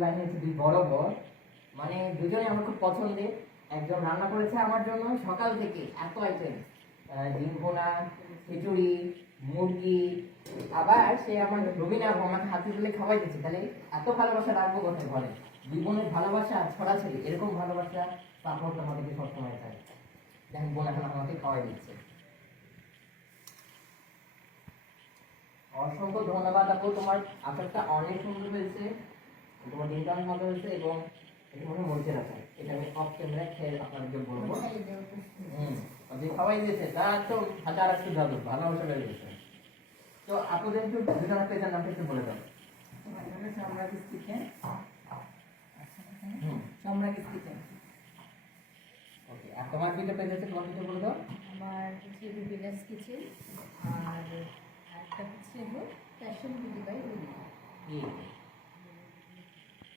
Line হচ্ছে দুই বড় বর, মানে দুজনে আমার খুব পছন্দের। একজন রান্না করেছে আমার জন্য সকাল থেকে এত আইটেম, ডিম ভুনা, খিচুড়ি, মুরগি, আবার সে আমার রবিনা আমাকে হাতে তুলে খাওয়াই দিচ্ছে। তাহলে এত ভালোবাসা রাখবো কোথায় ঘরে? দুই বোনের ভালোবাসা ছড়াছড়ি, এরকম ভালোবাসা সাপোর্ট আমাদেরকে সবসময় চাই। দেখেন বোন এখন আমাকে খাওয়াই দিচ্ছে। অসংখ্য ধন্যবাদ আপু, তোমার আচারটা অনেক সুন্দর হয়েছে, তোমার দিনটা অনেক মজা হয়েছে। এবং এটা মনে মরিচের আচার, এটা আমি অফ ক্যামেরায় খেয়ে আপনাদেরকে বলবো। আপনি খাওয়াই দিয়েছে, তার তো হাজার একটু যাবে ভালোবাসা বেড়ে গেছে। তো আপনাদের একটু দুজনের পেজের নামটা একটু বলে দাও। সম্রাট কিচেন, সম্রাট কিচেন। ওকে, আর তোমার দুটো পেজ আছে, তোমার দুটো বলে দাও। আমার হচ্ছে রুবিনাস কিচেন, আর একটা হচ্ছে ফ্যাশন বিউটি বাই রুবিনা।